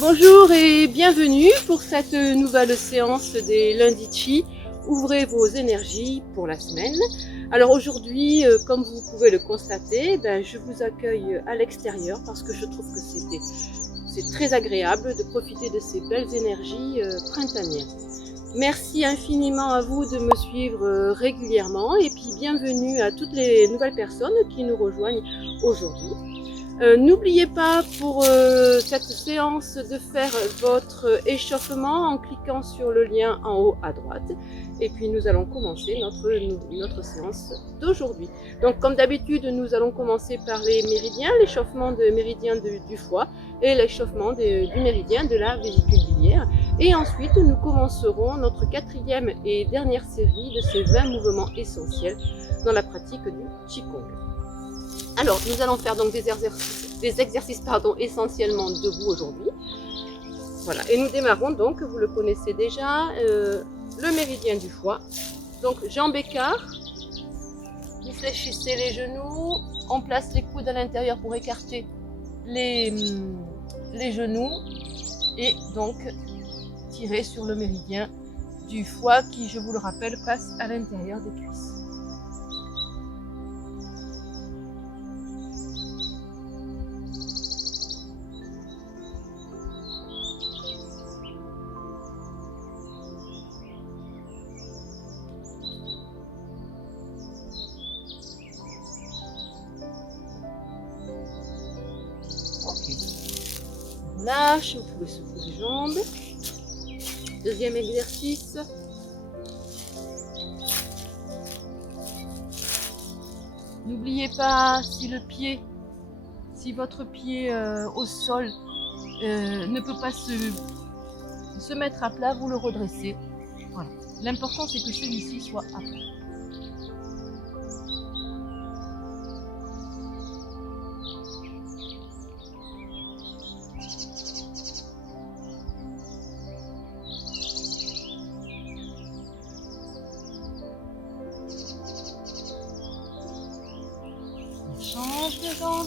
Bonjour et bienvenue pour cette nouvelle séance des lundis chi. Ouvrez vos énergies pour la semaine. Alors aujourd'hui, comme vous pouvez le constater, je vous accueille à l'extérieur parce que je trouve que c'est très agréable de profiter de ces belles énergies printanières. Merci infiniment à vous de me suivre régulièrement et puis bienvenue à toutes les nouvelles personnes qui nous rejoignent aujourd'hui. N'oubliez pas pour cette séance de faire votre échauffement en cliquant sur le lien en haut à droite. Et puis nous allons commencer notre séance d'aujourd'hui. Donc comme d'habitude, nous allons commencer par les méridiens, l'échauffement des méridiens du foie et l'échauffement du méridien de la vésicule biliaire. Et ensuite, nous commencerons notre 4e et dernière série de ces 20 mouvements essentiels dans la pratique du Qigong. Alors, nous allons faire donc des exercices essentiellement debout aujourd'hui. Voilà, et nous démarrons donc, vous le connaissez déjà, le méridien du foie. Donc, jambes écart, vous fléchissez les genoux, on place les coudes à l'intérieur pour écarter les genoux et donc tirer sur le méridien du foie qui, je vous le rappelle, passe à l'intérieur des cuisses. Lâche, vous pouvez secouer les jambes. Deuxième exercice. N'oubliez pas, si votre pied au sol ne peut pas se mettre à plat, vous le redressez. Voilà. L'important c'est que celui-ci soit à plat. Change de jambe.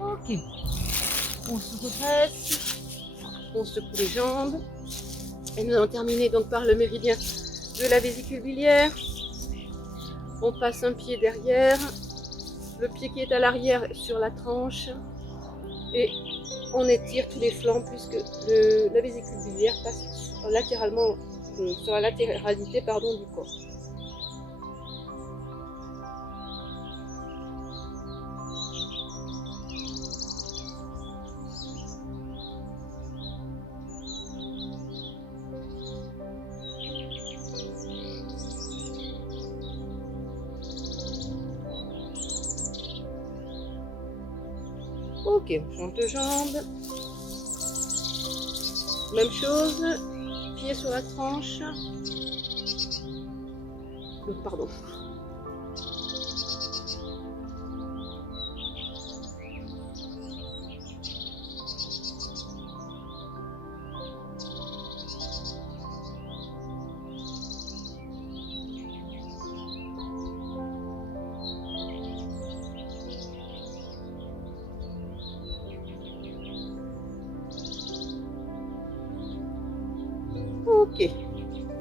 Ok. On se redresse. On secoue les jambes. Et nous allons terminer donc par le méridien de la vésicule biliaire. On passe un pied derrière, le pied qui est à l'arrière sur la tranche et on étire tous les flancs puisque la vésicule biliaire passe latéralement sur la latéralité du corps. Ok, change de jambe. Même chose, pied sur la tranche. Pardon. Ok,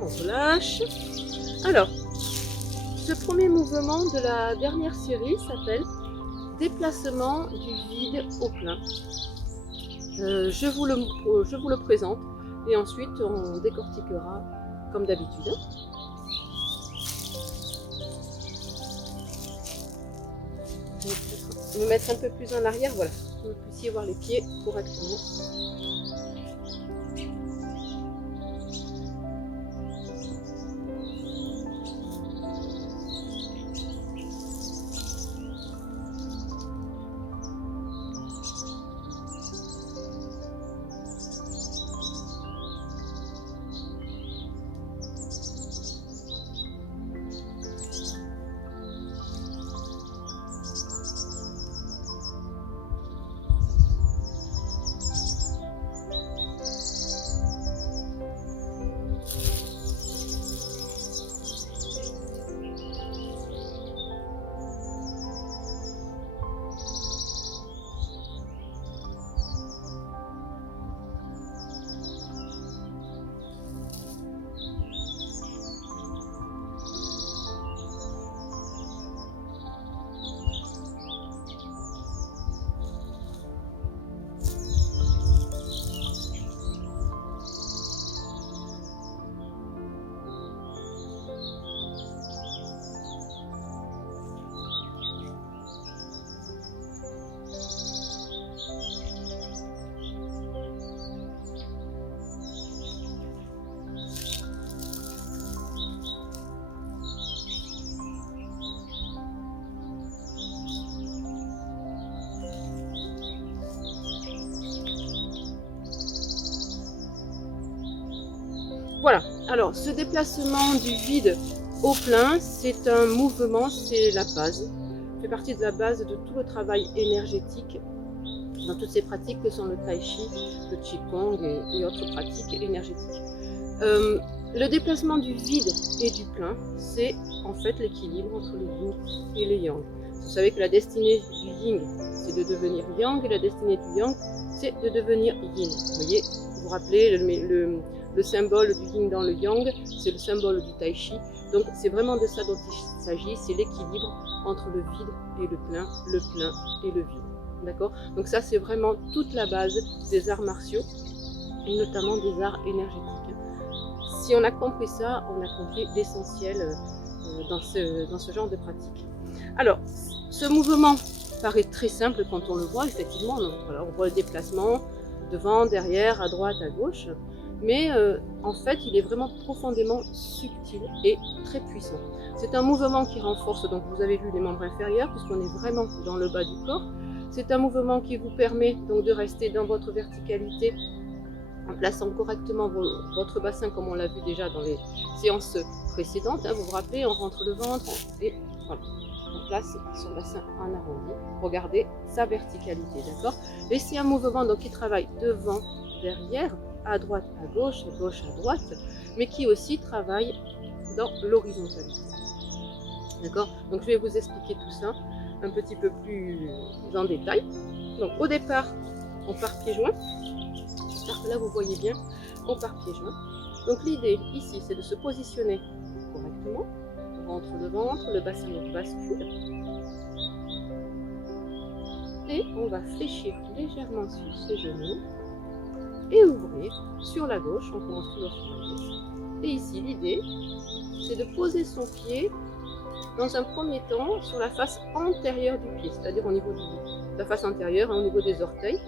on relâche. Alors, ce premier mouvement de la dernière série s'appelle déplacement du vide au plein. Je vous le présente et ensuite on décortiquera comme d'habitude. Je vais me mettre un peu plus en arrière, voilà, pour que vous puissiez voir les pieds correctement. Voilà, alors ce déplacement du vide au plein, c'est un mouvement, c'est la base, fait partie de la base de tout le travail énergétique dans toutes ces pratiques que sont le tai chi, le qigong et autres pratiques énergétiques. Le déplacement du vide et du plein, c'est en fait l'équilibre entre le yin et le yang. Vous savez que la destinée du yin, c'est de devenir yang, et la destinée du yang, c'est de devenir yin. Vous voyez, vous vous rappelez, le symbole du yin dans le yang, c'est le symbole du tai chi. Donc c'est vraiment de ça dont il s'agit, c'est l'équilibre entre le vide et le plein et le vide. D'accord? Donc ça, c'est vraiment toute la base des arts martiaux, et notamment des arts énergétiques. Si on a compris ça, on a compris l'essentiel dans ce genre de pratique. Alors, ce mouvement paraît très simple quand on le voit, effectivement. Donc, voilà, on voit le déplacement devant, derrière, à droite, à gauche. Mais en fait, il est vraiment profondément subtil et très puissant. C'est un mouvement qui renforce, donc vous avez vu les membres inférieurs, puisqu'on est vraiment dans le bas du corps. C'est un mouvement qui vous permet donc de rester dans votre verticalité en plaçant correctement votre bassin comme on l'a vu déjà dans les séances précédentes. Vous vous rappelez, on rentre le ventre et voilà, on place son bassin en arrondi. Regardez sa verticalité, d'accord? Et c'est un mouvement donc, qui travaille devant, derrière, à droite, à gauche à droite, mais qui aussi travaille dans l'horizontalité. D'accord? Donc je vais vous expliquer tout ça un petit peu plus en détail. Donc au départ, on part pieds joints. J'espère que là vous voyez bien, on part pieds joints. Donc l'idée ici, c'est de se positionner correctement. On rentre le ventre, le bassin bascule. Et on va fléchir légèrement sur ses genoux et ouvrir sur la gauche. On commence toujours sur la gauche. Et ici, l'idée, c'est de poser son pied dans un premier temps sur la face antérieure du pied, c'est-à-dire au niveau de la face antérieure, au niveau des orteils.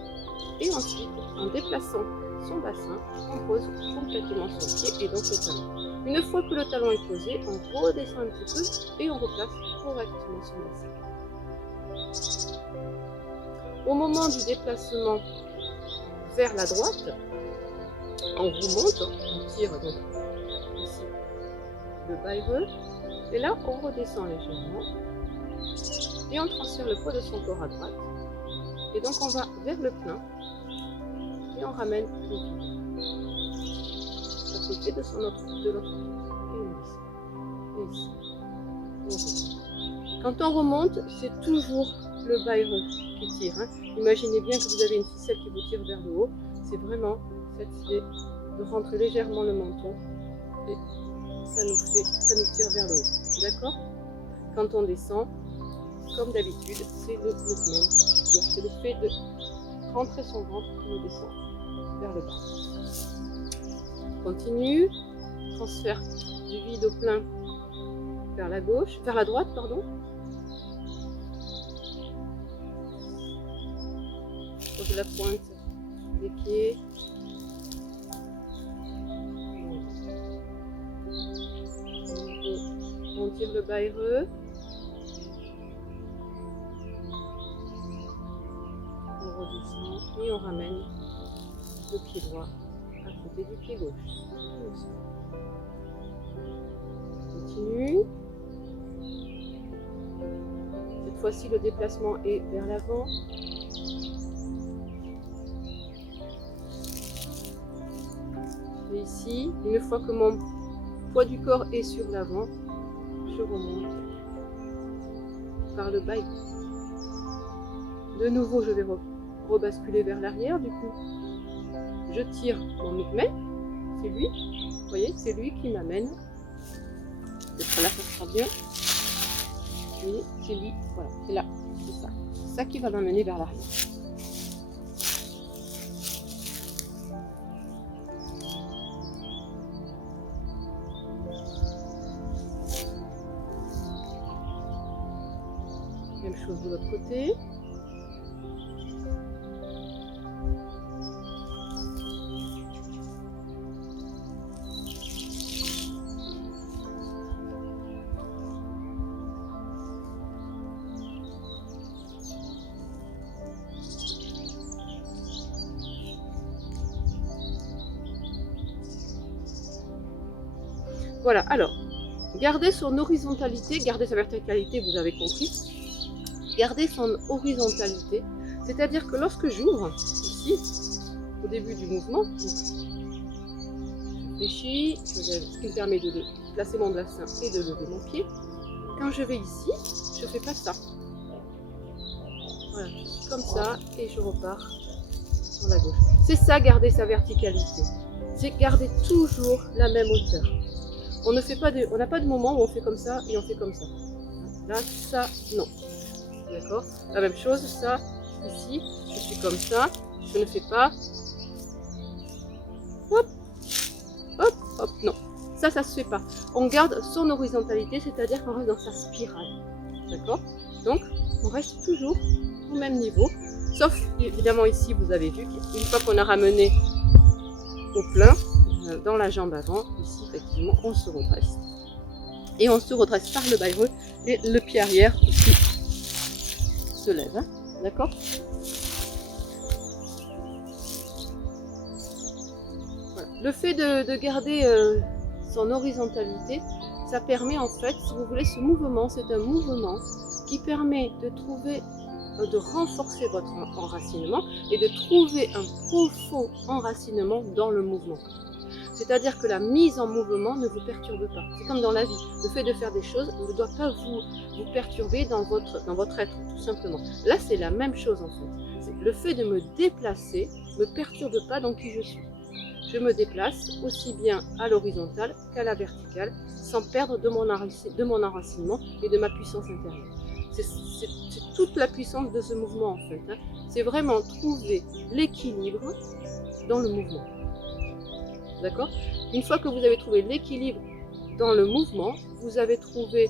Et ensuite, en déplaçant son bassin, on pose complètement son pied et donc le talon. Une fois que le talon est posé, on redescend un petit peu et on replace correctement son bassin. Au moment du déplacement vers la droite, on remonte, on tire donc ici le bas et re, et là on redescend légèrement et on transfère le poids de son corps à droite. Et donc on va vers le plein et on ramène le vide à côté de l'autre pied. Et ici. Et ici. Quand on remonte, c'est toujours le bas et re qui tire. Imaginez bien que vous avez une ficelle qui vous tire vers le haut. C'est vraiment cette idée de rentrer légèrement le menton et ça nous tire vers le haut. D'accord? Quand on descend, comme d'habitude, c'est le mouvement. C'est le fait de rentrer son ventre qui nous descend vers le bas. Continue. Transfert du vide au plein vers la gauche, vers la droite, pardon. Pose la pointe des pieds. On tire le bas et re. On redescend et on ramène le pied droit à côté du pied gauche. Continue. Cette fois-ci, le déplacement est vers l'avant. Et ici, une fois que mon poids du corps est sur l'avant, je remonte par le bas. De nouveau, je vais rebasculer vers l'arrière. Du coup, je tire mon migmet. C'est lui. Vous voyez, c'est lui qui m'amène. Peut-être là, ça sera bien. Et c'est lui. Voilà, c'est là. C'est ça. C'est ça qui va m'amener vers l'arrière. Même chose de l'autre côté. Voilà, alors, garder son horizontalité, garder sa verticalité, vous avez compris. Garder son horizontalité, c'est-à-dire que lorsque j'ouvre, ici, au début du mouvement, donc, je fléchis, ce qui me permet de placer mon bassin et de lever mon pied. Quand je vais ici, je ne fais pas ça. Voilà, je suis comme ça et je repars sur la gauche. C'est ça, garder sa verticalité. C'est garder toujours la même hauteur. On ne fait pas on n'a pas de moment où on fait comme ça et on fait comme ça. Là, ça, non. D'accord? La même chose, ça, ici, je suis comme ça, je ne fais pas. Hop, hop, hop, non. Ça se fait pas. On garde son horizontalité, c'est-à-dire qu'on reste dans sa spirale. D'accord? Donc, on reste toujours au même niveau. Sauf, évidemment, ici, vous avez vu qu'une fois qu'on a ramené au plein, dans la jambe avant, ici, effectivement, on se redresse. Et on se redresse par le bas et le pied arrière ici se lève. Hein, d'accord? Voilà. Le fait de garder son horizontalité, ça permet en fait, si vous voulez, ce mouvement, c'est un mouvement qui permet de trouver, de renforcer votre enracinement et de trouver un profond enracinement dans le mouvement. C'est-à-dire que la mise en mouvement ne vous perturbe pas. C'est comme dans la vie. Le fait de faire des choses ne doit pas vous perturber dans votre être, tout simplement. Là, c'est la même chose en fait. Le fait de me déplacer ne me perturbe pas dans qui je suis. Je me déplace aussi bien à l'horizontale qu'à la verticale, sans perdre de mon enracinement et de ma puissance intérieure. C'est toute la puissance de ce mouvement en fait. Hein. C'est vraiment trouver l'équilibre dans le mouvement. D'accord? Une fois que vous avez trouvé l'équilibre dans le mouvement, vous avez trouvé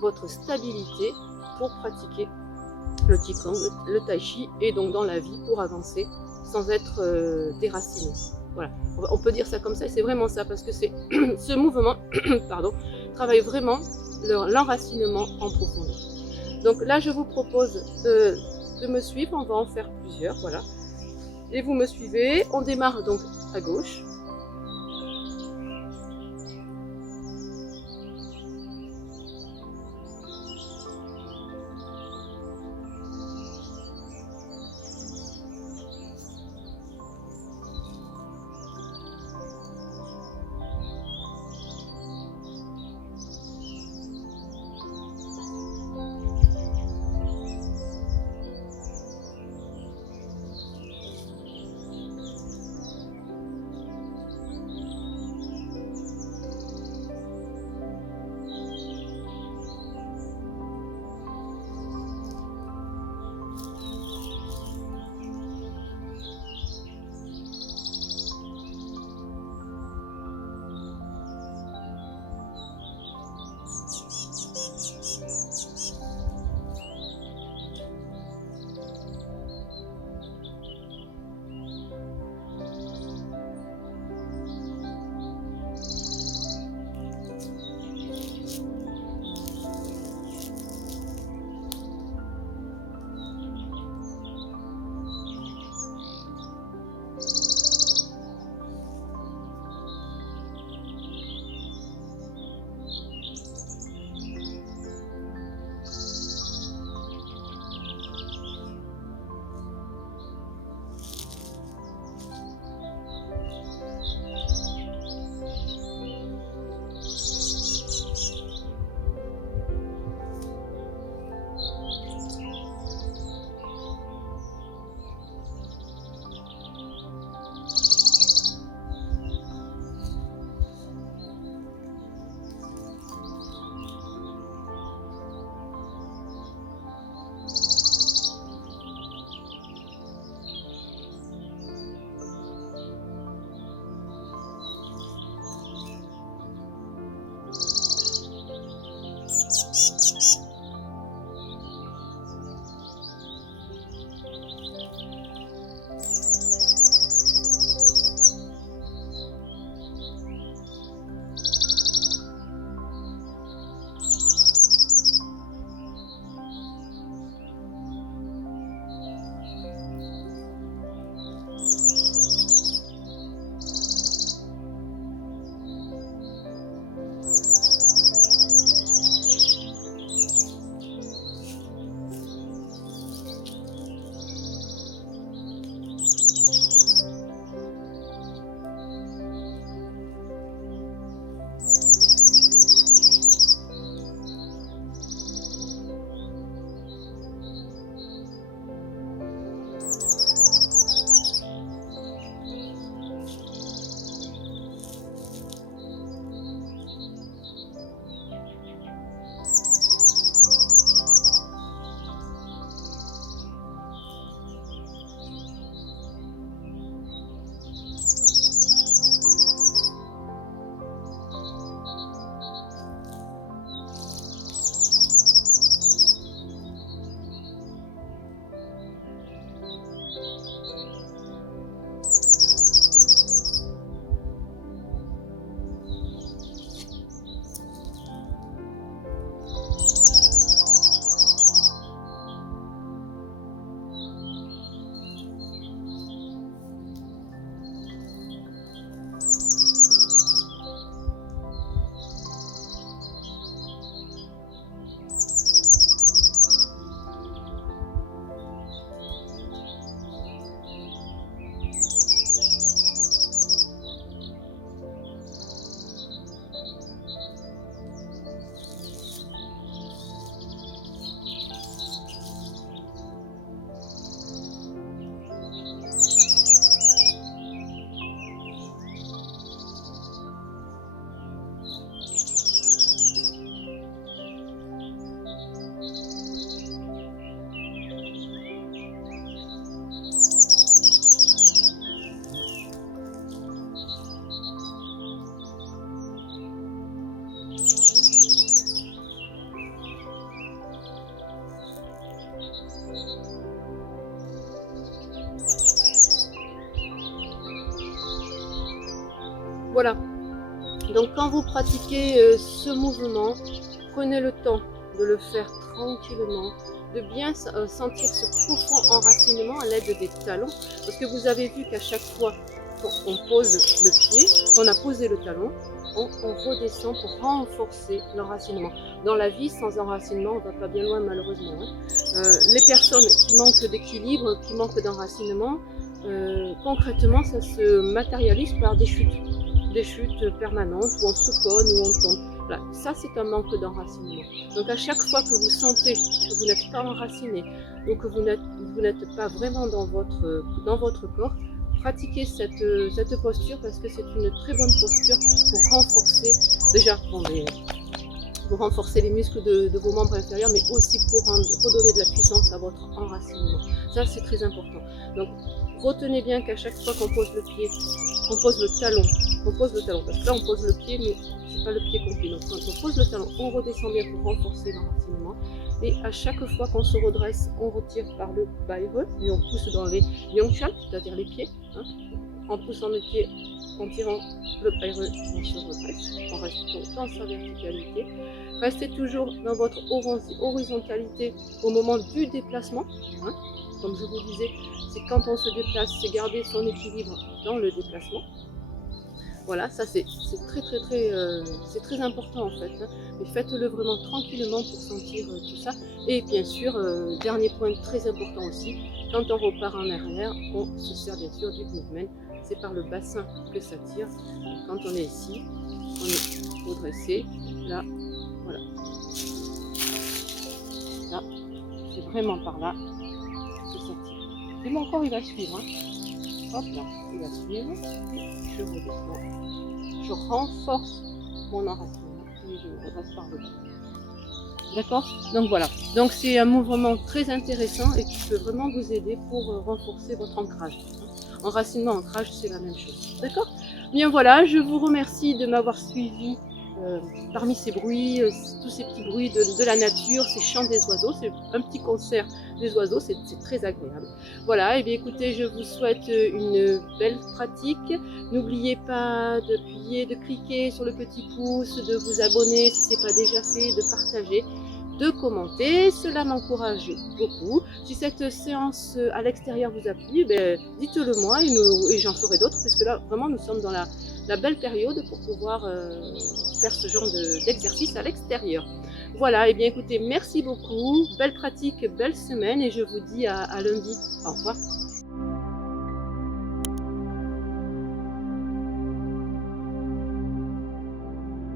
votre stabilité pour pratiquer le Qigong, le Tai Chi et donc dans la vie pour avancer sans être déraciné. Voilà, on peut dire ça comme ça et c'est vraiment ça parce que c'est ce mouvement pardon, travaille vraiment l'enracinement en profondeur. Donc là, je vous propose de me suivre, on va en faire plusieurs, voilà. Et vous me suivez, on démarre donc à gauche. Voilà, donc quand vous pratiquez ce mouvement, prenez le temps de le faire tranquillement, de bien sentir ce profond enracinement à l'aide des talons, parce que vous avez vu qu'à chaque fois qu'on pose le pied, qu'on a posé le talon, on redescend pour renforcer l'enracinement. Dans la vie, sans enracinement, on ne va pas bien loin malheureusement. Les personnes qui manquent d'équilibre, qui manquent d'enracinement, concrètement, ça se matérialise par des chutes permanentes où on se cogne, où on tombe. Voilà. Ça, c'est un manque d'enracinement. Donc à chaque fois que vous sentez que vous n'êtes pas enraciné, ou que vous n'êtes pas vraiment dans votre corps, pratiquez cette posture, parce que c'est une très bonne posture pour renforcer, déjà, pour renforcer les muscles de vos membres inférieurs, mais aussi pour redonner de la puissance à votre enracinement. Ça, c'est très important. Donc, retenez bien qu'à chaque fois qu'on pose le pied, qu'on pose le talon, parce que là, on pose le pied, mais c'est pas le pied complet. Donc, quand on pose le talon, on redescend bien pour renforcer l'enracinement. Et à chaque fois qu'on se redresse, on retire par le bas et on pousse dans les yongchan, c'est-à-dire les pieds. En poussant les pieds, en tirant le bas et on se redresse, en restant dans sa verticalité. Restez toujours dans votre horizontalité au moment du déplacement. Comme je vous disais, c'est quand on se déplace, c'est garder son équilibre dans le déplacement. Voilà, ça c'est très important en fait. Mais faites-le vraiment tranquillement pour sentir tout ça. Et bien sûr, dernier point très important aussi, quand on repart en arrière, on se sert bien sûr du movement. C'est par le bassin que ça tire. Quand on est ici, on est redressé. Là, voilà. Là, c'est vraiment par là que ça tire. Et mon corps, il va suivre. Hop là, il va suivre. Et je redescends. Je renforce mon enracinement et je me redresse par le bas. D'accord? Donc voilà. Donc c'est un mouvement très intéressant et qui peut vraiment vous aider pour renforcer votre ancrage. Enracinement, ancrage, c'est la même chose. D'accord? Bien voilà, je vous remercie de m'avoir suivi parmi ces bruits, tous ces petits bruits de la nature, ces chants des oiseaux. C'est un petit concert des oiseaux, c'est très agréable. Voilà, et bien écoutez, je vous souhaite une belle pratique. N'oubliez pas d'appuyer, de cliquer sur le petit pouce, de vous abonner si ce n'est pas déjà fait, de partager, de commenter, cela m'encourage beaucoup. Si cette séance à l'extérieur vous a plu, dites-le moi et j'en ferai d'autres, parce que là vraiment nous sommes dans la belle période pour pouvoir faire ce genre d'exercice à l'extérieur. Voilà, et bien écoutez, merci beaucoup, belle pratique, belle semaine et je vous dis à lundi. Au revoir.